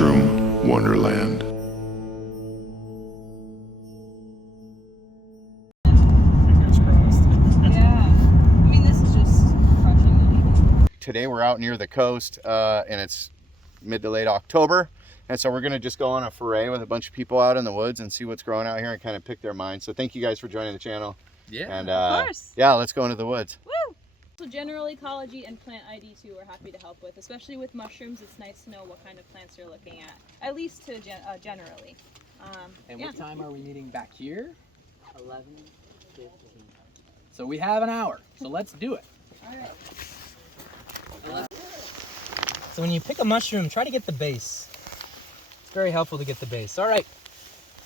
Mushroom Wonderland. Fingers crossed. Yeah. I mean, this is just crushing it. Today we're out near the coast and it's mid to late October. And so we're going to just go on a foray with a bunch of people out in the woods and see what's growing out here and kind of pick their minds. So thank you guys for joining the channel. Yeah. And Of course. yeah, let's go into the woods. Woo! So general ecology and plant ID too we're happy to help with, especially with mushrooms. It's nice to know what kind of plants you're looking at least to generally. And yeah. what time are we meeting back here? 11:15. So we have an hour. So let's do it. All right. So when you pick a mushroom, try to get the base. It's very helpful to get the base. All right.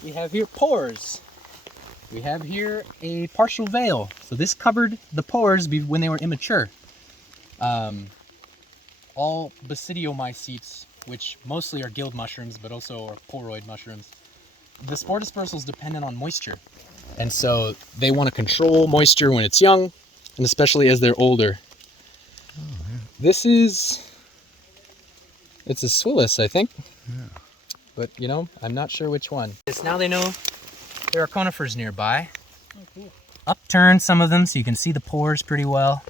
We have here pores. We have here a partial veil. So this covered the pores when they were immature. All basidiomycetes, which mostly are gilled mushrooms, but also are poroid mushrooms. The spore dispersal is dependent on moisture. And so they want to control moisture when it's young, and especially as they're older. This is, it's a Swillis, I think. Yeah. But, you know, I'm not sure which one. Now they know there are conifers nearby. Oh, cool. Upturn some of them so you can see the pores pretty well.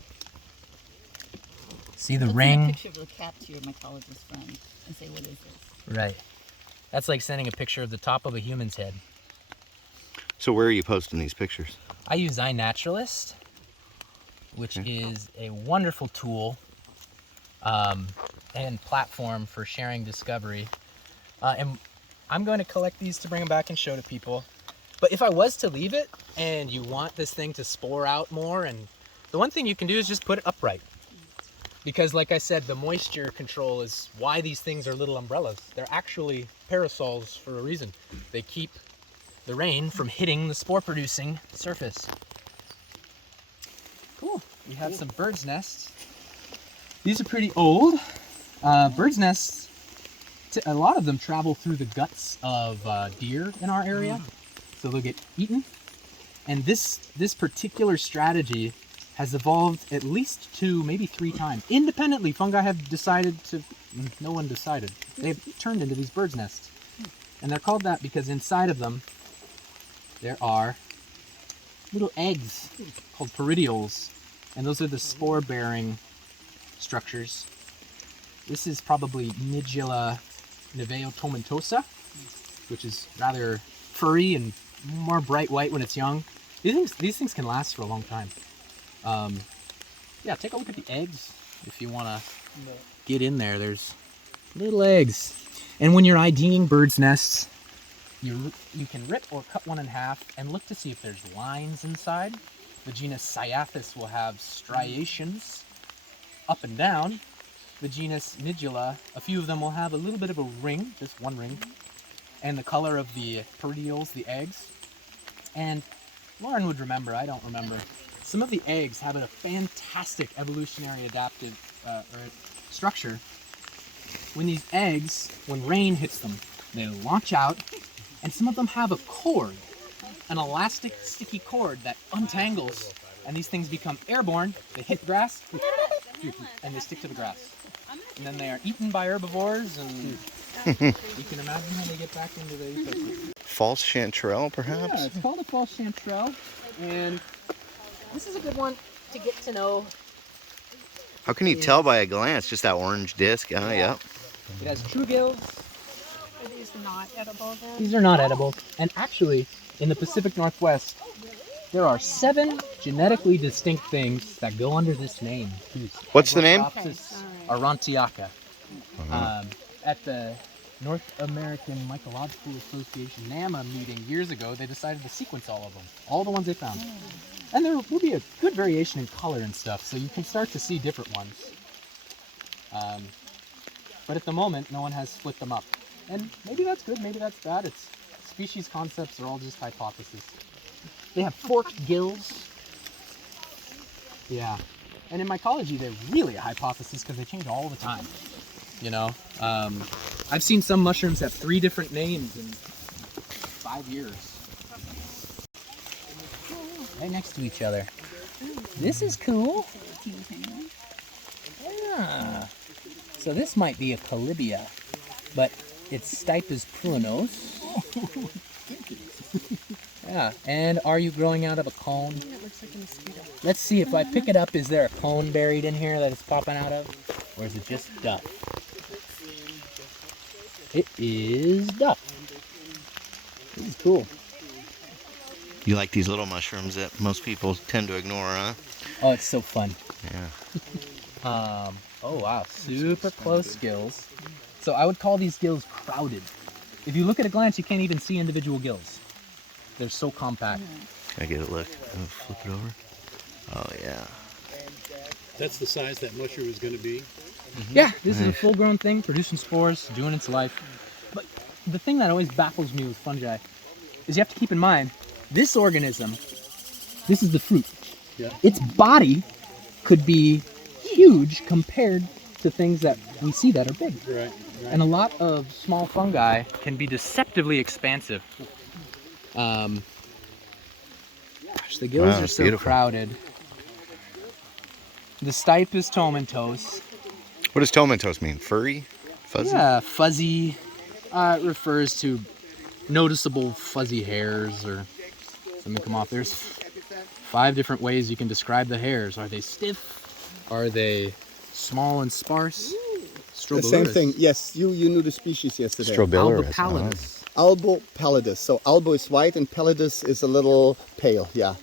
See the ring. Send a picture of the cap to your mycologist friend and say, what is this? Right. That's like sending a picture of the top of a human's head. So where are you posting these pictures? I use iNaturalist, which is a wonderful tool and platform for sharing discovery. And I'm going to collect these to bring them back and show to people. But if I was to leave it and you want this thing to spore out more, and the one thing you can do is just put it upright. Because like I said, the moisture control is why these things are little umbrellas. They're actually parasols for a reason. They keep the rain from hitting the spore-producing surface. Cool. We have some bird's nests. These are pretty old. Bird's nests, a lot of them travel through the guts of deer in our area, so they'll get eaten. And this particular strategy has evolved at least 2, maybe 3 times. Independently, fungi have decided to, no one decided. They've turned into these bird's nests. And they're called that because inside of them, there are little eggs called peridioles. And those are the spore-bearing structures. This is probably Nidula neveo-tomentosa, which is rather furry and more bright white when it's young. These things can last for a long time. Yeah, take a look at the eggs if you want to get in there. There's little eggs. And when you're IDing birds' nests, you can rip or cut one in half and look to see if there's lines inside. The genus Cyathus will have striations up and down. The genus Nidula, a few of them will have a little bit of a ring, just one ring, and the color of the peridioles, the eggs. And Lauren would remember, I don't remember, some of the eggs have a fantastic evolutionary adaptive structure. When these eggs, when rain hits them, they launch out, and some of them have a cord, an elastic, sticky cord that untangles, and these things become airborne. They hit grass, and they stick to the grass. And then they are eaten by herbivores, and you can imagine how they get back into the ecosystem. False chanterelle, perhaps? Yeah, it's called a false chanterelle, and this is a good one to get to know. How can you tell by a glance? Just that orange disc? Yep. It has true gills. Are these not edible then? These are not edible. And actually, in the Pacific Northwest, there are 7 genetically distinct things that go under this name. What's the name? Hypothropsis aurantiaca. At the North American Mycological Association NAMA meeting years ago, they decided to sequence all of them, all the ones they found. And there will be a good variation in color and stuff, so you can start to see different ones. But at the moment, no one has split them up. And maybe that's good, maybe that's bad. It's species concepts are all just hypotheses. They have forked gills. Yeah. And in mycology, they're really a hypothesis because they change all the time. You know? I've seen some mushrooms have 3 different names in 5 years. Right next to each other. This is cool. Yeah. So this might be a colibia, but Its stipe is pruinose. Yeah, and are you growing out of a cone? It looks like a mosquito. Let's see, if I pick it up, is there a cone buried in here that it's popping out of? Or is it just duff? It is duff. This is cool. You like these little mushrooms that most people tend to ignore, huh? Oh, it's so fun. Yeah. Oh wow, super close gills. So I would call these gills crowded. If you look at a glance, you can't even see individual gills. They're so compact. Can I get a look? Flip it over. Oh yeah. That's the size that mushroom is going to be. Yeah, this is a full-grown thing, producing spores, doing its life. But the thing that always baffles me with fungi is you have to keep in mind, this organism, this is the fruit. Yeah. Its body could be huge compared to things that we see that are big. Right. And a lot of small fungi can be deceptively expansive. Gosh, the gills Wow, are so beautiful. crowded. The stipe is tomentose. What does tomentose mean? Furry? Fuzzy? Yeah, fuzzy. It refers to noticeable fuzzy hairs or something come off. There's 5 different ways you can describe the hairs. Are they stiff? Are they small and sparse? The same thing. Yes, you knew the species yesterday. Strobilurus. Albopallidus. Albo pallidus. So albo is white and pallidus is a little pale. Yeah.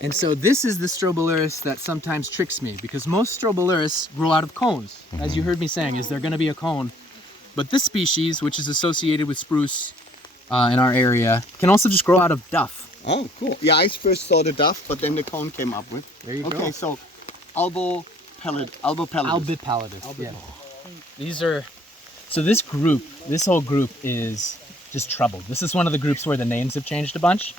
And so this is the Strobilurus that sometimes tricks me, because most Strobilurus grow out of cones. As you heard me saying, is there going to be a cone? But this species, which is associated with spruce in our area, can also just grow out of duff. Oh, cool. Yeah, I first saw the duff, but then the cone came up with. There you go. Okay, so albo pallidus. Albopallidus. Yeah. These are, so this group, this whole group is just troubled. This is one of the groups where the names have changed a bunch.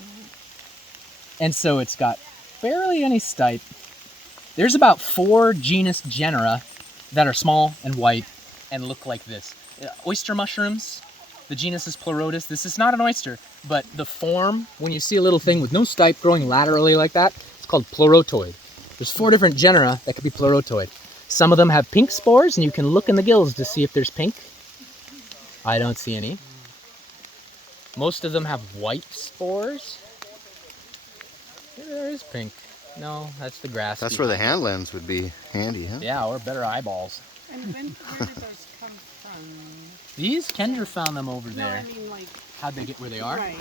And so it's got barely any stipe. There's about 4 genera that are small and white and look like this. Oyster mushrooms, the genus is Pleurotus. This is not an oyster, but the form, when you see a little thing with no stipe growing laterally like that, it's called pleurotoid. There's 4 different genera that could be pleurotoid. Some of them have pink spores, and you can look in the gills to see if there's pink. I don't see any. Most of them have white spores. There is pink. No, that's the grass. That's where the hand lens would be handy, huh? Yeah, or better eyeballs. And where did those come from? These, Kendra found them over No, there. I mean like, How'd they get where they are? right.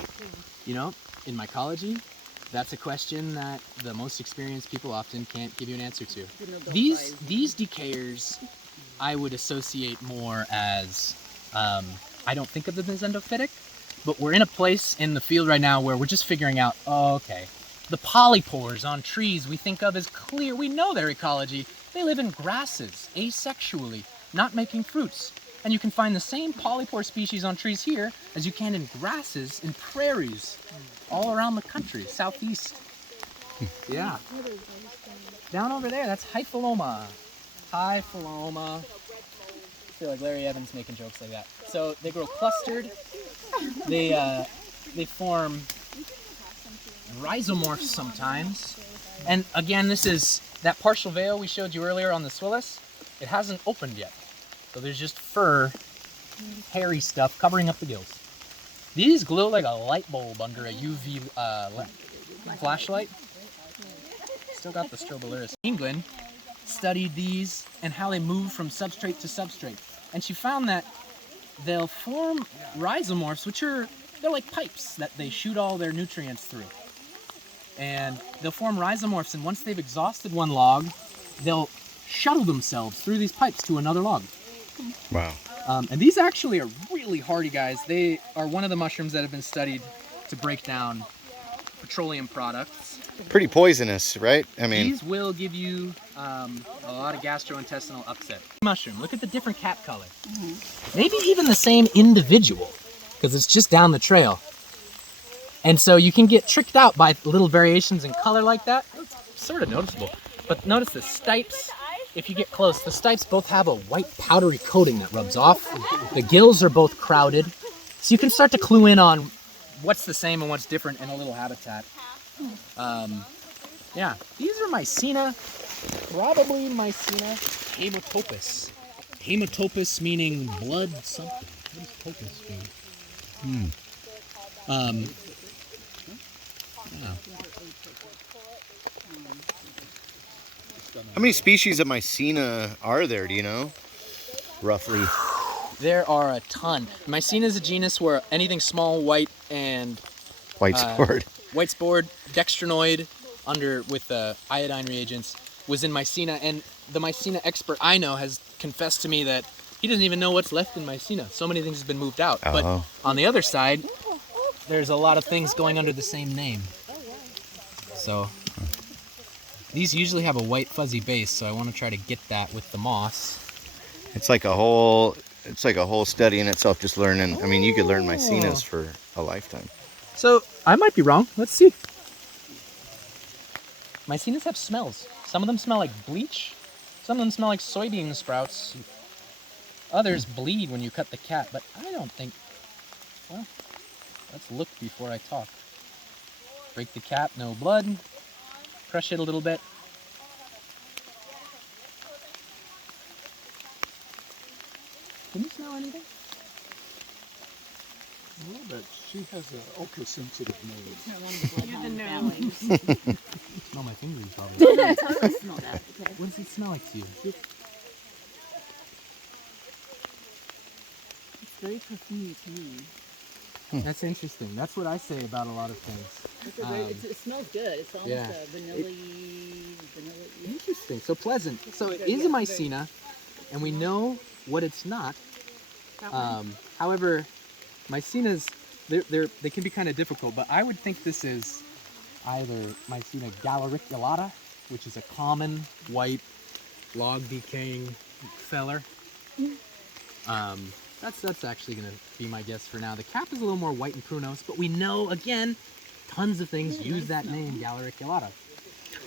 You know, in mycology, that's a question that the most experienced people often can't give you an answer to. These decayers, I would associate more as, I don't think of them as endophytic, but we're in a place in the field right now where we're just figuring out, oh, okay, the polypores on trees we think of as clear, we know their ecology. They live in grasses, asexually, not making fruits. And you can find the same polypore species on trees here as you can in grasses in prairies all around the country, southeast. Yeah. Down over there, that's Hypholoma. Hypholoma. I feel like Larry Evans making jokes like that. So they grow clustered. They form rhizomorphs sometimes. And again, this is that partial veil we showed you earlier on the swillis. It hasn't opened yet. So there's just fur, hairy stuff covering up the gills. These glow like a light bulb under a UV flashlight. Still got the Strobilurus. England studied these and how they move from substrate to substrate. And she found that they'll form rhizomorphs, which they're like pipes that they shoot all their nutrients through. And they'll form rhizomorphs, and once they've exhausted one log, they'll shuttle themselves through these pipes to another log. Wow. And these actually are really hardy, guys. They are one of the mushrooms that have been studied to break down petroleum products. Pretty poisonous, right? I mean, These will give you a lot of gastrointestinal upset. Mushroom, look at the different cap color. Maybe even the same individual, because it's just down the trail. And so you can get tricked out by little variations in color like that. It's sort of noticeable. But notice the stipes. If you get close, the stipes both have a white powdery coating that rubs off. The gills are both crowded. So you can start to clue in on what's the same and what's different in a little habitat. Yeah, these are Mycena, probably Mycena hematopus. Hematopus meaning blood something. What is focus mean? Yeah. How many species of Mycena are there, do you know? Roughly. There are a ton. Mycena is a genus where anything small, white, and White sport. white spored, dextrinoid, under with iodine reagents, was in Mycena, and the Mycena expert I know has confessed to me that he doesn't even know what's left in Mycena. So many things have been moved out. But on the other side, there's a lot of things going under the same name. So these usually have a white fuzzy base, so I want to try to get that with the moss. It's like a whole study in itself, just learning. I mean, you could learn Mycenas for a lifetime. So I might be wrong. Let's see. Mycenas have smells. Some of them smell like bleach. Some of them smell like soybean sprouts. Others bleed when you cut the cap, but I don't think... Well, let's look before I talk. Break the cap, no blood. Crush it a little bit. Can you smell anything? A little bit. She has an ultra-sensitive nose. You're the nose. Smell my fingers, probably. Totally smell that. Okay. What does it smell like to you? It's very perfumey to me. That's interesting. That's what I say about a lot of things. It smells good. It's almost yeah. a vanilla. Interesting. So pleasant. So it is a Mycena, and we know what it's not. However, Mycenas, they can be kind of difficult, but I would think this is either Mycena galericulata, which is a common white log decaying feller. That's actually going to be my guess for now. The cap is a little more white and prunose, but we know, again, tons of things use that name, galericulata.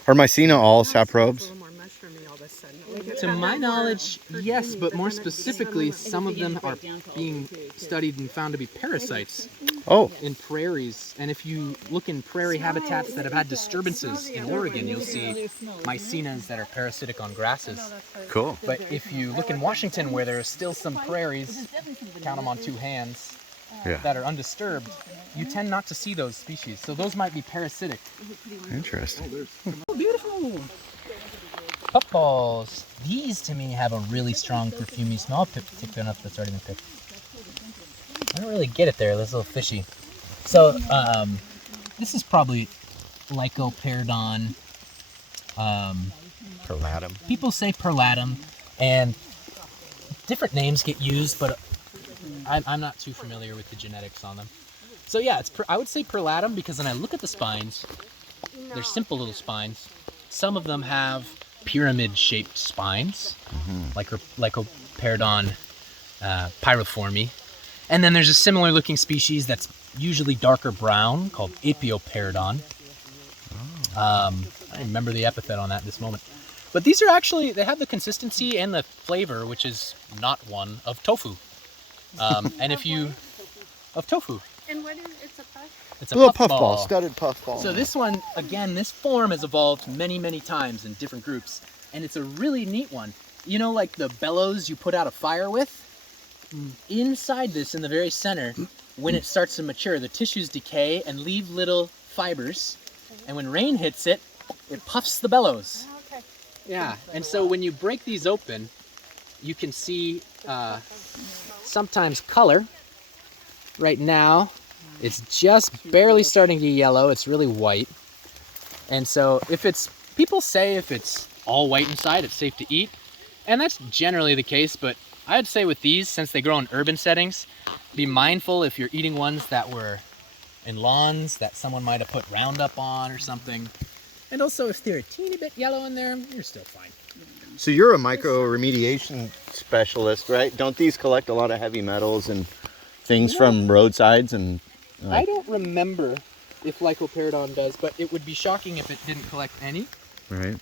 Are Mycena all saprobes? To my knowledge, yes, but more specifically, some of them are being studied and found to be parasites in prairies. And if you look in prairie habitats that have had disturbances in Oregon, you'll see Mycenas that are parasitic on grasses. Cool. But if you look in Washington, where there are still some prairies, count them on two hands, that are undisturbed, you tend not to see those species. So those might be parasitic. Interesting. Oh, beautiful. Puffballs. These to me have a really strong perfumey smell. I'll pick one up that's already been picked. I don't really get it there. This little fishy. So this is probably Lycopterodon. Perlatum. People say perlatum, and different names get used, but I'm not too familiar with the genetics on them. So yeah, I would say perlatum because when I look at the spines, they're simple little spines. Some of them have pyramid-shaped spines, like Lycopterodon pyriforme. And then there's a similar-looking species that's usually darker brown called Apioperodon. I don't remember the epithet on that at this moment. But these are actually, they have the consistency and the flavor, which is not one, of tofu. And if you... Of tofu. And what is it's a puff? It's a little puffball. studded puffball. So this one, again, this form has evolved many, many times in different groups. And it's a really neat one. You know, like the bellows you put out a fire with? Inside this, in the very center, when it starts to mature, the tissues decay and leave little fibers. And when rain hits it, it puffs the bellows. Okay. Yeah, and so when you break these open, you can see sometimes color. Right now, it's just barely starting to yellow. It's really white. And so people say if it's all white inside, it's safe to eat. And that's generally the case, but I'd say with these, since they grow in urban settings, be mindful if you're eating ones that were in lawns that someone might have put Roundup on or something. And also, if they're a teeny bit yellow in there, you're still fine. So you're a remediation specialist, right? Don't these collect a lot of heavy metals and things from roadsides and... I don't remember if Lycopterodon does, but it would be shocking if it didn't collect any. Right.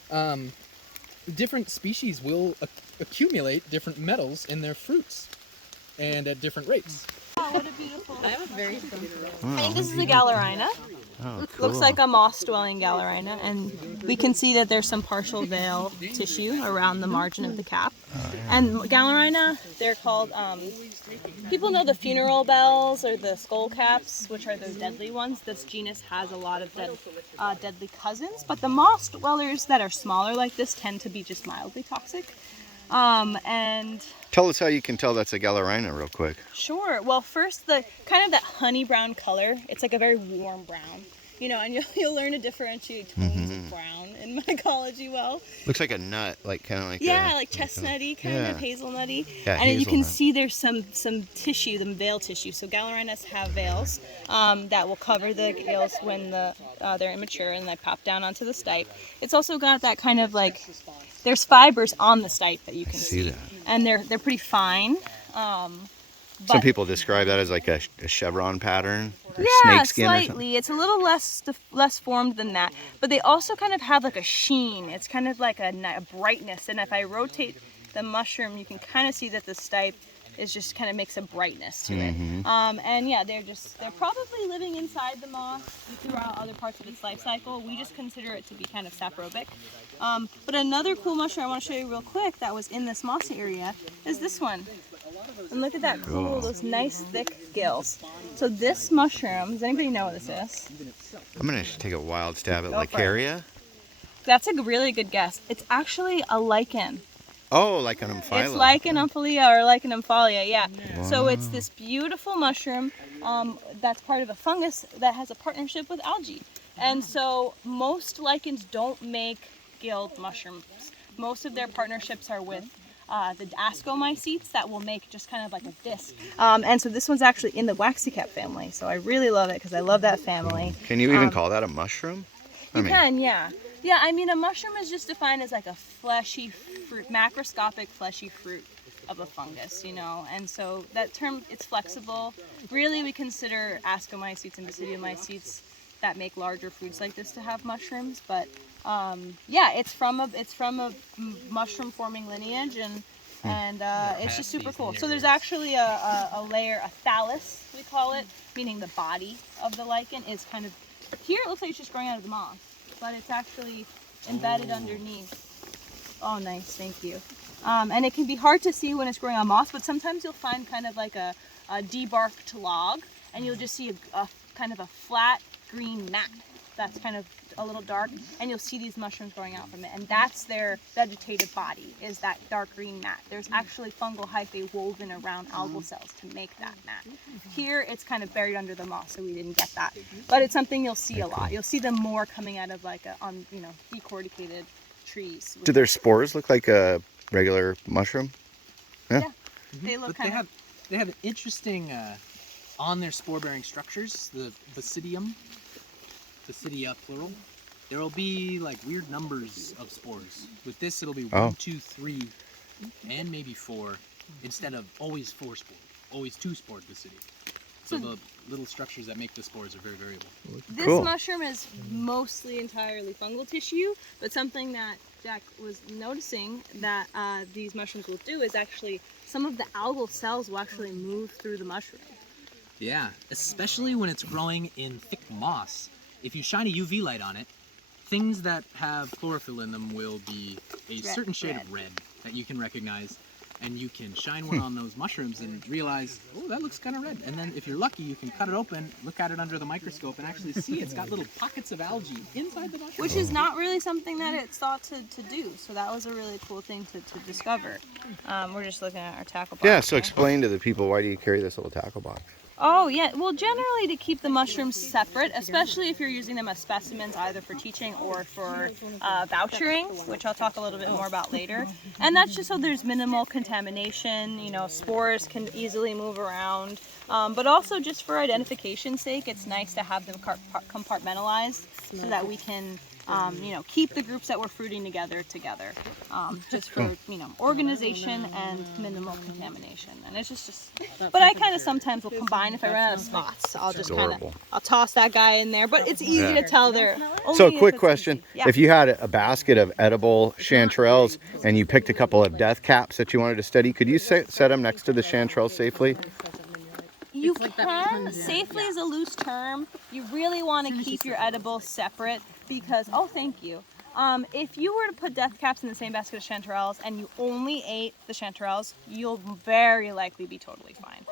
Different species will accumulate different metals in their fruits and at different rates. Oh, what a beautiful. I have a very strong I think this is a Galerina. Oh, Looks like a moss-dwelling Galerina, and we can see that there's some partial veil tissue around the margin of the cap. And Galerina, they're called, people know the funeral bells or the skull caps, which are those deadly ones. This genus has a lot of deadly cousins, but the moss dwellers that are smaller like this tend to be just mildly toxic. And Tell us how you can tell that's a Galerina real quick. sure. Well, first, the kind of that honey brown color. It's like a very warm brown, you know, and you'll learn to differentiate tones of brown in mycology. Well, Looks like a nut, like kind of like like chestnutty, kind of hazelnutty. Yeah, and you can hazelnut. see there's some tissue, the veil tissue. So Galerinas have veils that will cover the gills when they're immature and they pop down onto the stipe. It's also got that kind of like, there's fibers on the stipe that you can see. that. And they're pretty fine. Some people describe that as like a chevron pattern, or Yeah, snake skin or something. slightly. It's a little less formed than that, but they also kind of have like a sheen. It's kind of like a brightness, and if I rotate the mushroom, you can kind of see that the stipe is just kind of makes a brightness to it. And yeah, they're probably living inside the moss throughout other parts of its life cycle. We just consider it to be kind of saprobic. But another cool mushroom I want to show you real quick that was in this moss area is this one. And look at that cool, those nice thick gills. So this mushroom, does anybody know what this is? I'm gonna take a wild stab at Go for it. Licaria. That's a really good guess. It's actually a lichen. Oh, like an Amphyla. It's Lichenophilia or Lichenomphalia, yeah. So it's this beautiful mushroom that's part of a fungus that has a partnership with algae. And so most lichens don't make gilled mushrooms. Most of their partnerships are with the ascomycetes that will make just kind of like a disc. And so this one's actually in the waxycap family. So I really love it because I love that family. Can you even call that a mushroom? You can, yeah. Yeah, I mean, a mushroom is just defined as like a fleshy fruit, macroscopic fleshy fruit of a fungus, you know. And so that term, it's flexible. Really, we consider ascomycetes and basidiomycetes that make larger fruits like this to have mushrooms. But yeah, it's from a mushroom forming lineage, and it's just super cool. So there's actually a layer, a thallus, we call it, meaning the body of the lichen is kind of, here it looks like it's just growing out of the moss, but it's actually embedded underneath. Oh, nice, thank you. And it can be hard to see when it's growing on moss, but sometimes you'll find kind of like a debarked log, and you'll just see a kind of a flat green mat that's kind of a little dark, and you'll see these mushrooms growing out from it, and that's their vegetative body, is that dark green mat. There's actually fungal hyphae woven around algal cells to make that mat. Here it's kind of buried under the moss, so we didn't get that, but it's something you'll see a lot. You'll see them more coming out of like decorticated trees. Do their spores look like a regular mushroom? Yeah, they look But kind of. they have interesting on their spore-bearing structures. The basidium, basidia plural. There will be like weird numbers of spores. With this, it'll be 1, 2, 3, and maybe 4, instead of always 4 spores, always 2 spored basidia. So the little structures that make the spores are very variable. This Cool. mushroom is mostly entirely fungal tissue, but something that Jack was noticing that these mushrooms will do is actually some of the algal cells will actually move through the mushroom. Yeah, especially when it's growing in thick moss. If you shine a UV light on it, things that have chlorophyll in them will be a certain shade of red that you can recognize. And you can shine one on those mushrooms and realize, oh, that looks kind of red. And then if you're lucky, you can cut it open, look at it under the microscope, and actually see it's got little pockets of algae inside the mushroom. Which is not really something that it's thought to do. So that was a really cool thing to discover. We're just looking at our tackle box. Yeah, so here. explain to the people, why do you carry this little tackle box? Oh, yeah. Well, generally to keep the mushrooms separate, especially if you're using them as specimens either for teaching or for vouchering, which I'll talk a little bit more about later. And that's just so there's minimal contamination, you know, spores can easily move around. But also just for identification's sake, it's nice to have them compartmentalized so that we can keep the groups that we're fruiting together, just for, organization and minimal contamination. And it's just but I kind of sometimes will combine if I run out of spots. I'll just I'll toss that guy in there, but it's easy to tell they're only So if quick it's question, empty. Yeah. if you had a basket of edible chanterelles and you picked a couple of death caps that you wanted to study, could you set them next to the chanterelles safely? You It's like that can. punja. Safely is a loose term. You really want to keep your edibles separate because, oh, thank you. If you were to put death caps in the same basket as chanterelles and you only ate the chanterelles, you'll very likely be totally fine.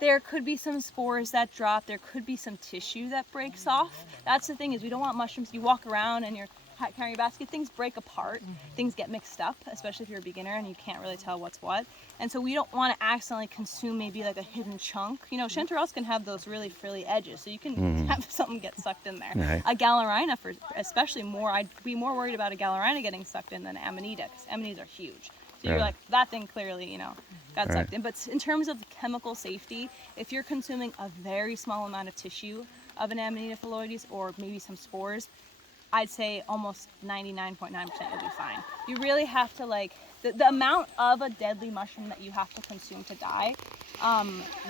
There could be some spores that drop. There could be some tissue that breaks off. That's the thing, is we don't want mushrooms. You walk around and you're carrying a basket, things break apart. Things get mixed up, especially if you're a beginner and you can't really tell what's what. And so we don't want to accidentally consume maybe like a hidden chunk. You know, chanterelles can have those really frilly edges, so you can have something get sucked in there. Right. A Galerina, for especially more, I'd be more worried about a Galerina getting sucked in than Amanita, because Amanitas are huge. So you're like, that thing clearly, you know, got sucked in. But in terms of chemical safety, if you're consuming a very small amount of tissue of an Amanita phalloides or maybe some spores, I'd say almost 99.9% you'll be fine. You really have to like, the amount of a deadly mushroom that you have to consume to die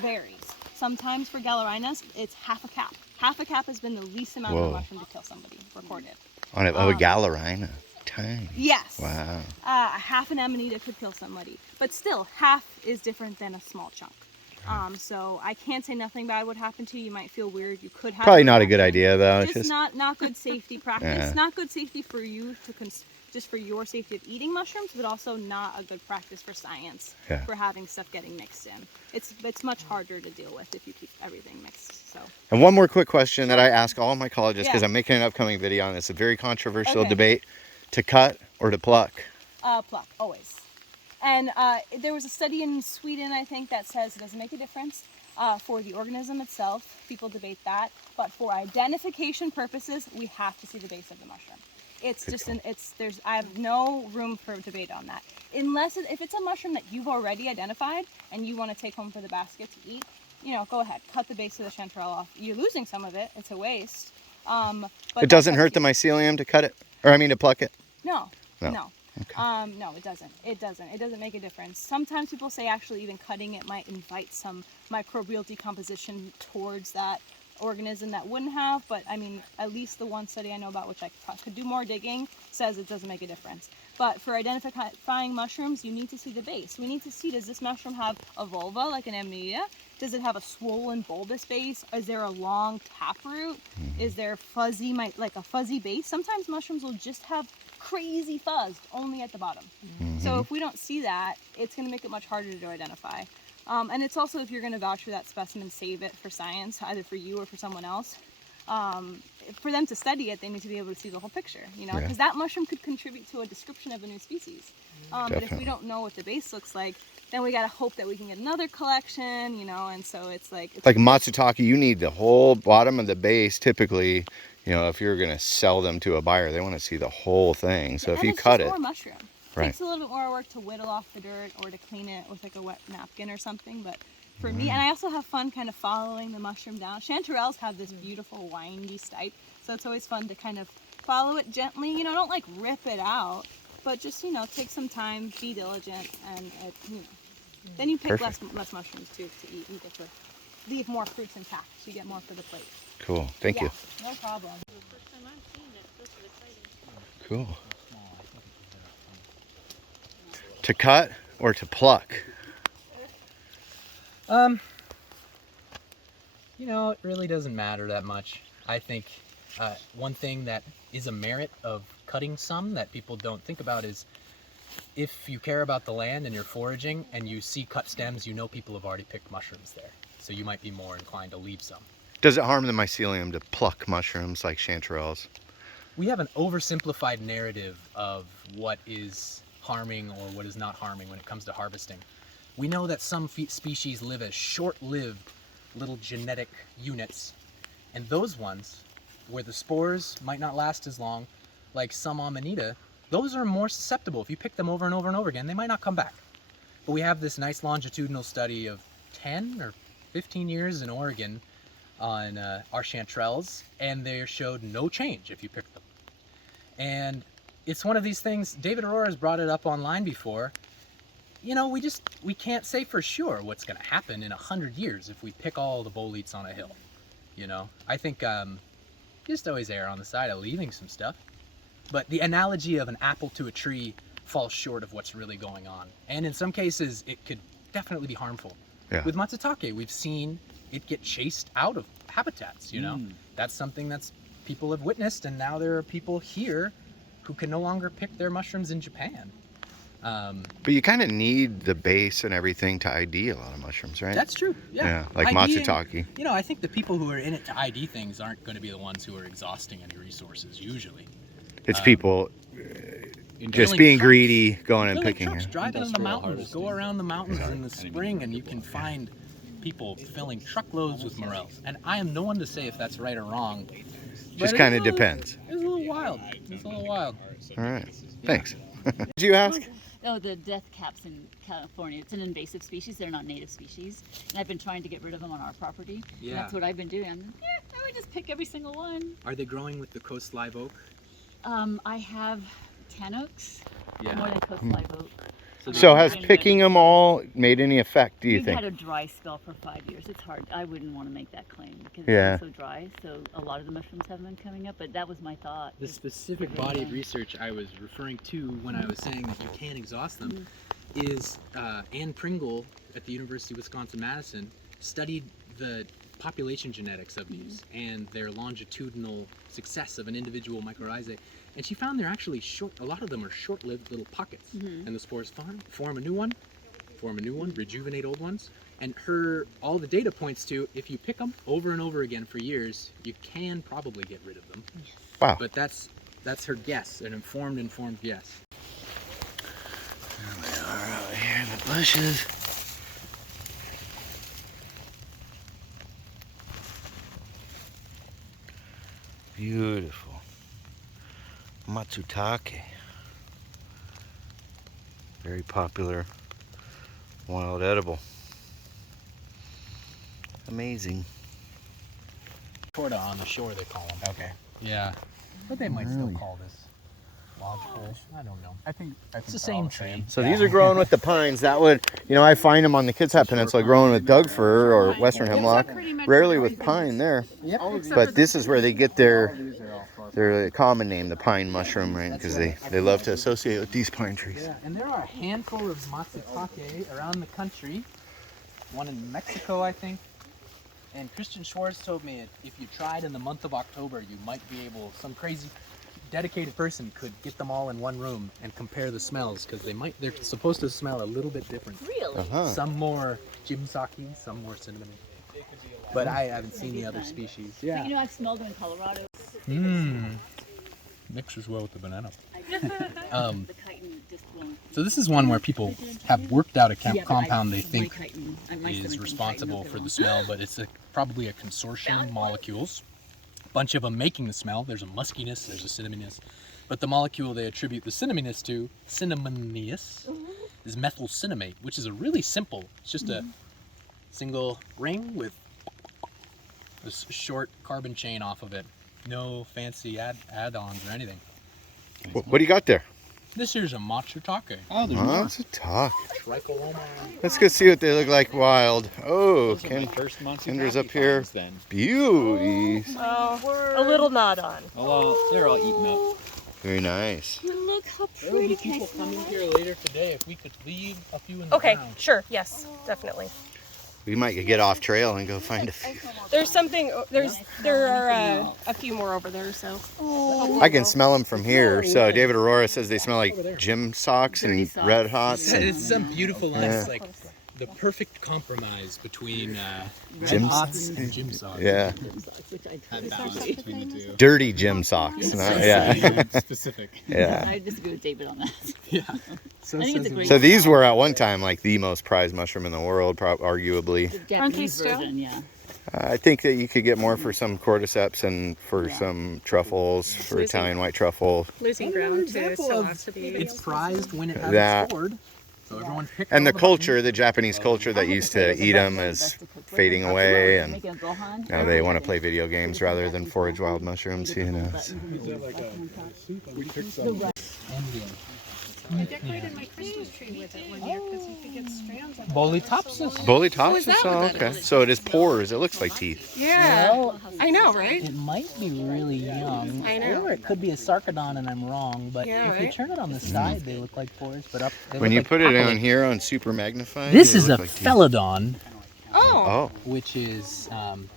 varies. Sometimes for Galerinas, it's half a cap. Half a cap has been the least amount of a mushroom to kill somebody recorded. On a Galerina. Tiny. Yes. Wow. Half an Amanita could kill somebody, but still, half is different than a small chunk. So I can't say nothing bad would happen to you. You might feel weird. You could have Probably not a good idea though. Just not good safety practice. Yeah. Not good safety for you to just for your safety of eating mushrooms, but also not a good practice for science for having stuff getting mixed in. It's much harder to deal with if you keep everything mixed. So. And one more quick question that I ask all mycologists, because I'm making an upcoming video on this, a very controversial debate: to cut or to pluck? Pluck, always. And there was a study in Sweden, I think, that says it doesn't make a difference for the organism itself. People debate that. But for identification purposes, we have to see the base of the mushroom. It's just, I have no room for debate on that. Unless, if it's a mushroom that you've already identified and you want to take home for the basket to eat, you know, go ahead, cut the base of the chanterelle off. You're losing some of it, it's a waste. But it doesn't hurt the mycelium to cut it? Or I mean to pluck it? No. Okay. No, it doesn't. It doesn't make a difference. Sometimes people say actually even cutting it might invite some microbial decomposition towards that organism that wouldn't have, but I mean, at least the one study I know about, which I could do more digging, says it doesn't make a difference. But for identifying mushrooms, you need to see the base. We need to see, does this mushroom have a vulva like an Amanita? Does it have a swollen bulbous base? Is there a long taproot? Is there fuzzy, like a fuzzy base? Sometimes mushrooms will just have crazy fuzz only at the bottom. So if we don't see that, it's going to make it much harder to identify. And it's also, if you're going to vouch for that specimen, save it for science, either for you or for someone else. For them to study it, they need to be able to see the whole picture, you know, because that mushroom could contribute to a description of a new species. But if we don't know what the base looks like, then we got to hope that we can get another collection, you know, and so it's like Matsutake, you need the whole bottom of the base typically. You know, if you're going to sell them to a buyer, they want to see the whole thing. So if you cut it, more mushroom. It takes a little bit more work to whittle off the dirt or to clean it with like a wet napkin or something. But for me, and I also have fun kind of following the mushroom down. Chanterelles have this beautiful windy stipe, so it's always fun to kind of follow it gently. You know, don't like rip it out, but just, you know, take some time, be diligent, and you know, then you pick less mushrooms too to eat. You get to leave more fruits intact. So you get more for the plate. Cool. Thank you. No problem. Cool. To cut or to pluck? You know, it really doesn't matter that much. I think one thing that is a merit of cutting some that people don't think about is if you care about the land and you're foraging and you see cut stems, you know people have already picked mushrooms there. So you might be more inclined to leave some. Does it harm the mycelium to pluck mushrooms like chanterelles? We have an oversimplified narrative of what is harming or what is not harming when it comes to harvesting. We know that some species live as short-lived little genetic units, and those ones where the spores might not last as long, like some Amanita, those are more susceptible. If you pick them over and over and over again, they might not come back. But we have this nice longitudinal study of 10 or 15 years in Oregon on our chanterelles, and they showed no change if you picked them. And it's one of these things, David Aurora's brought it up online before. You know, we can't say for sure what's going to happen in 100 years if we pick all the boletes on a hill. You know, I think just always err on the side of leaving some stuff. But the analogy of an apple to a tree falls short of what's really going on. And in some cases, it could definitely be harmful. Yeah. With Matsutake, we've seen it get chased out of habitats, you know? That's something that's people have witnessed, and now there are people here who can no longer pick their mushrooms in Japan. But you kind of need the base and everything to ID a lot of mushrooms, right? That's true. Yeah. Like ID Matsutake. You know, I think the people who are in it to ID things aren't going to be the ones who are exhausting any resources usually. It's people just Filling being trucks. greedy, going and Filling picking trucks, it. driving in the Industrial mountains, go around the mountains in the spring, and you can find people filling truckloads with morels. And I am no one to say if that's right or wrong. Just but kind it's of a little- depends. It's a little wild. It's a little wild. All right. Thanks. Did you ask? Oh, the death caps in California. It's an invasive species. They're not native species. And I've been trying to get rid of them on our property. Yeah. And that's what I've been doing. I would just pick every single one. Are they growing with the coast live oak? I have tan oaks. More than coast live oak. So has picking them all made any effect, do you We've think? had a dry spell for 5 years. It's hard. I wouldn't want to make that claim because Yeah. it's so dry. So a lot of the mushrooms haven't been coming up, but that was my thought. The specific body of research I was referring to when I was saying that you can't exhaust them is Anne Pringle at the University of Wisconsin-Madison studied the population genetics of these and their longitudinal success of an individual mycorrhizae. And she found they're actually a lot of them are short-lived little pockets. And the spores form a new one, rejuvenate old ones. And all the data points to, if you pick them over and over again for years, you can probably get rid of them. Wow. But that's her guess, an informed guess. There we are out here in the bushes. Beautiful. Matsutake. Very popular wild edible. Amazing. Torta on the shore, they call them. Okay. Yeah. But they might still call this lodgepole. I don't know. I think it's the same tree. So these are growing with the pines. That would, I find them on the Kitsap Peninsula growing with Doug fir or western hemlock. Rarely with pine there. Yep. But this is where they get their common name, the pine mushroom, right? Because they love to associate with these pine trees. Yeah, and there are a handful of Matsutake around the country. One in Mexico, I think. And Christian Schwartz told me if you tried in the month of October, you might be able, some crazy dedicated person could get them all in one room and compare the smells, because they're supposed to smell a little bit different. Really? Uh-huh. Some more jimsaki, some more cinnamon. But I haven't seen the other species. But, I've smelled them in Colorado. Mixes well with the banana. The chitin just won't. So this is one where people have worked out a Yeah, but compound they my think chitin- my is stomach responsible chitin, for the nothing smell, but it's probably a consortium of molecules. A bunch of them making the smell. There's a muskiness, there's a cinnaminess. But the molecule they attribute the cinnaminess to, is methyl cinnamate, which is a really simple, it's just a single ring with a short carbon chain off of it. No fancy add-ons or anything. What do you got there? This here's a Matsutake. Oh, there's Oh, it's a talk. Tricoloma. Let's go see what they look like wild. Oh, first Kendra's up here. Beauties. Oh, a little nod on. Well, they're all eaten up. Very nice. Look how There will be pretty. people coming here later today. If we could leave a few in the Okay, ground. sure, yes, definitely. We might get off trail and go find a few. There are a few more over there, so. I can smell them from here. So David Aurora says they smell like gym socks and red hots. It's some beautiful lines, like the perfect compromise between Gym- red hots and gym socks. Yeah, which I That totally balance see. between the two. dirty gym socks. Yeah, Specific. yeah. I disagree with David on that. Yeah. I think it's a great So these were at one time like the most prized mushroom in the world, arguably. Japanese still? version, yeah. I think that you could get more for some cordyceps and for some truffles, for Italian white truffle. Losing ground to Example of velocity. it's prized when it has That- its sword. So everyone picked And all the culture, the Japanese culture that used to eat them is fading away, and Making a gohan. now they want to play video games rather than forage wild mushrooms, you know. I decorated my Christmas tree with it one year because you could get strands of it. Boletopsis. Boletopsis? Oh, okay. So it is pores. It looks like teeth. Yeah, I know, right? It might be really young, I know. or it could be a sarcodon and I'm wrong, but Yeah, if you right? turn it on the side, they look like pores, but up they When look you like put it apple. down here on super magnified, This they is look a like teeth. phelodon, Oh. which is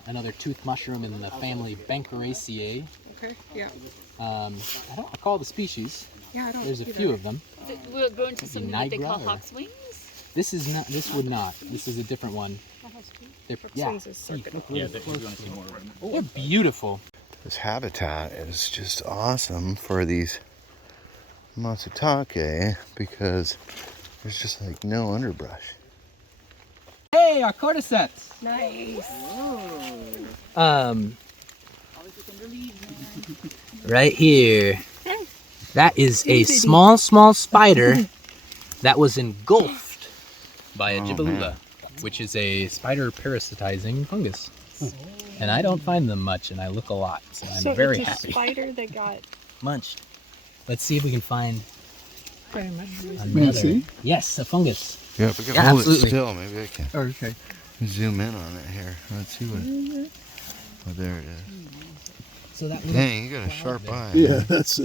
another tooth mushroom in the family Bankeraceae. Okay. Yeah. I don't recall the species. Yeah, I don't. There's a either. few of them. Will it grow into something that they call Nigra or- hawk's wings? This is not. This would not. This is a different one. They're, yeah, This one's a serpent. they're beautiful. This habitat is just awesome for these Matsutake because there's just like no underbrush. Hey, our cordyceps. Nice. Right here. That is a small spider that was engulfed by a gibelula, which is a spider parasitizing fungus. And I don't find them much, and I look a lot, so I'm very it's a happy. spider that got. Munched. Let's see if we can find Very much. another. Yes, a fungus. Yeah, if we can Yeah, hold absolutely. it still, maybe I can Okay. zoom in on it here. Let's see what. Oh, there it is. So that little Dang, you got a sharp eye. Yeah, that's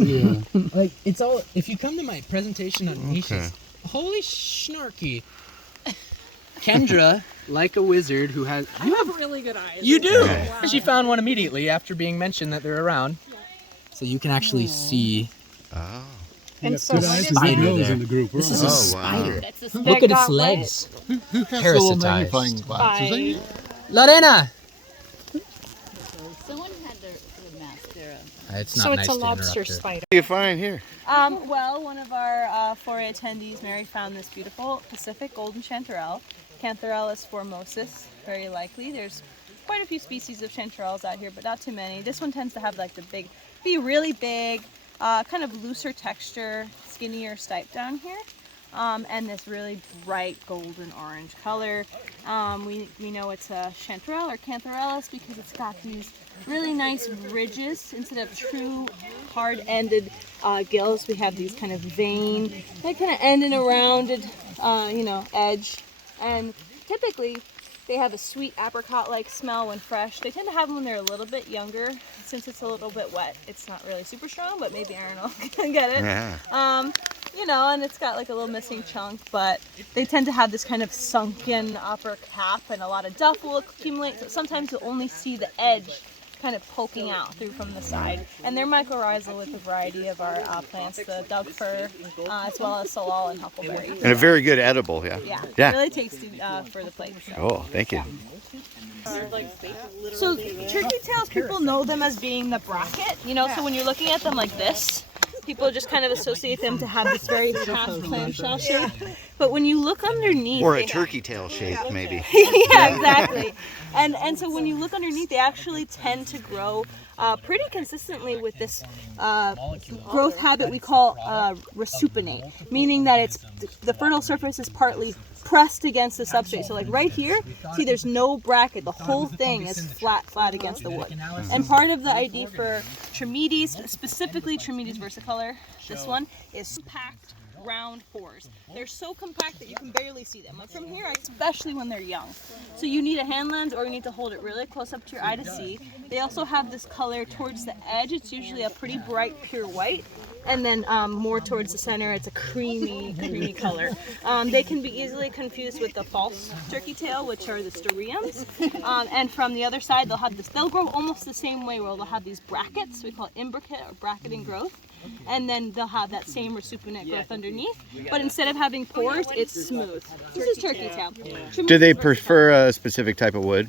like it's all. If you come to my presentation on niches, Okay. holy snarky. Kendra, like a wizard who has. I have really good eyes. You do. Wow. She found one immediately after being mentioned that they're around. So you can actually see. Oh. And so Good what eyes is and good spider nose there. in the group. This is Oh, a wow. spider. That's the That Look at its got legs. Who has the little Parasitized. magnifying glass? Is that you? Lorena. Someone had their mask. It's not So nice it's a to lobster interrupt her. spider. What do you find here? Well, one of our foray attendees, Mary, found this beautiful Pacific golden chanterelle, Chanterelles formosus, very likely. There's quite a few species of chanterelles out here, but not too many. This one tends to have like be really big, kind of looser texture, skinnier stipe down here, and this really bright golden orange color. We know it's a chanterelle or Chanterelles because it's got these really nice ridges instead of true hard-ended gills. We have these kind of veined, they kind of end in a rounded, edge, and typically they have a sweet apricot-like smell when fresh. They tend to have them when they're a little bit younger. Since it's a little bit wet, it's not really super strong, but maybe Aaron will get it. Yeah. And it's got like a little missing chunk, but they tend to have this kind of sunken upper cap, and a lot of duff will accumulate, so sometimes you'll only see the edge kind of poking out through from the side. And they're mycorrhizal with a variety of our plants, the Doug fir, as well as salal and huckleberry. And a very good edible, yeah. Yeah, Yeah. really tasty for the plate. So. Oh, thank you. So turkey tails, people know them as being the bracket, so when you're looking at them like this, people just kind of associate them to have this very half clamshell shape. But when you look underneath, Or a turkey tail shape, maybe. yeah, exactly. And so when you look underneath, they actually tend to grow pretty consistently with this growth habit we call resupinate, meaning that the fertile surface is partly pressed against the substrate. So like right here, see there's no bracket. The whole thing is flat against the wood. And part of the idea for Trametes, specifically Trametes versicolor, this one, is packed round pores. They're so compact that you can barely see them. Like from here, especially when they're young. So you need a hand lens or you need to hold it really close up to your eye to see. They also have this color towards the edge. It's usually a pretty bright pure white. And then more towards the center, it's a creamy color. They can be easily confused with the false turkey tail, which are the steriums. And from the other side, they'll grow almost the same way, where they'll have these brackets. We call it imbricate or bracketing growth. And then they'll have that same resupinate growth underneath. But instead of having pores, it's smooth. This is turkey tail. Do they prefer a specific type of wood?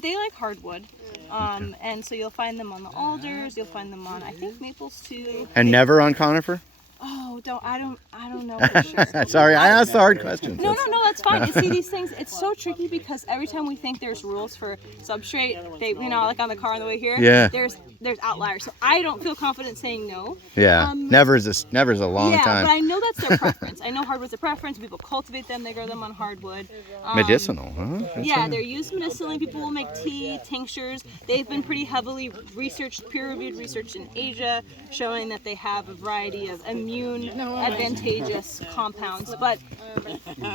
They like hardwood. And so you'll find them on the alders, you'll find them on, I think, maples too. And never on conifer? Oh, I don't know for sure. Sorry, I asked the hard questions. No, that's fine. You see, these things, it's so tricky because every time we think there's rules for substrate, they, like on the car on the way here, Yeah. there's outliers. So I don't feel confident saying no. Yeah, never's a long yeah, time. but I know that's their preference. I know hardwood's a preference. People cultivate them, they grow them on hardwood. Medicinal, huh? Yeah, they're used medicinally. People will make tea, tinctures. They've been pretty heavily researched, peer-reviewed research in Asia, showing that they have a variety of immune advantageous compounds. But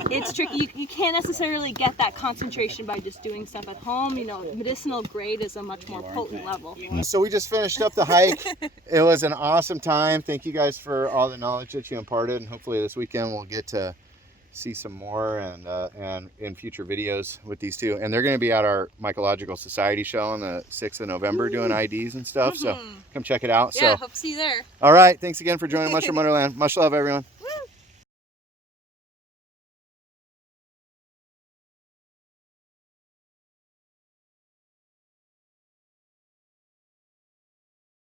it's tricky. You can't necessarily get that concentration by just doing stuff at home. Medicinal grade is a much more potent level. So we just finished up the hike. It was an awesome time. Thank you guys for all the knowledge that you imparted, and hopefully this weekend we'll get to see some more and in future videos with these two. And they're going to be at our Mycological Society show on the 6th of November doing IDs and stuff. So come check it out. Yeah, So hope to see you there. all right, thanks again for joining Mushroom Wonderland. Much love, everyone.